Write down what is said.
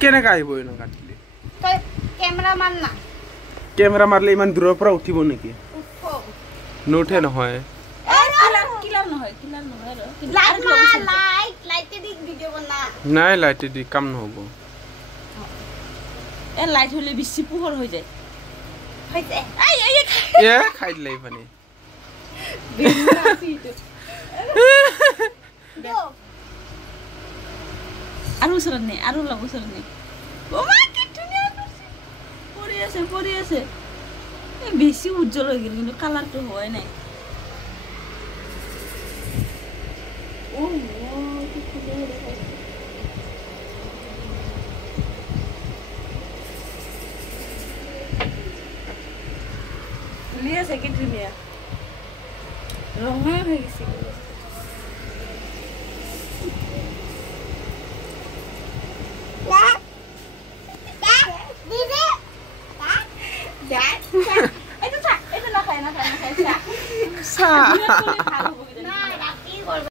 কেনেকা আহিব ইনো কাটিলে তই ক্যামেৰামান না ক্যামেৰা মাৰলে ইমান দূৰৰ পৰা উঠিব নেকি নুঠে নহয় নাই লাইট দি কাম নহব এ লাইট হলে বেছি পোহৰ হৈ যায় এ খাই দিলে পানী আৰু ওচৰত নে আৰু লব ওচৰত নে ওমা কি ধুনীয়া পৰি আছে এ বেছি উজ্জ্বল হৈ গ'ল কিন্তু কালাৰটো হয় নাই ও কি ধুনীয়া দেখাইছে ধুনীয়া আছে কি ধুনীয়া ৰঙা হৈ গৈছে Sa.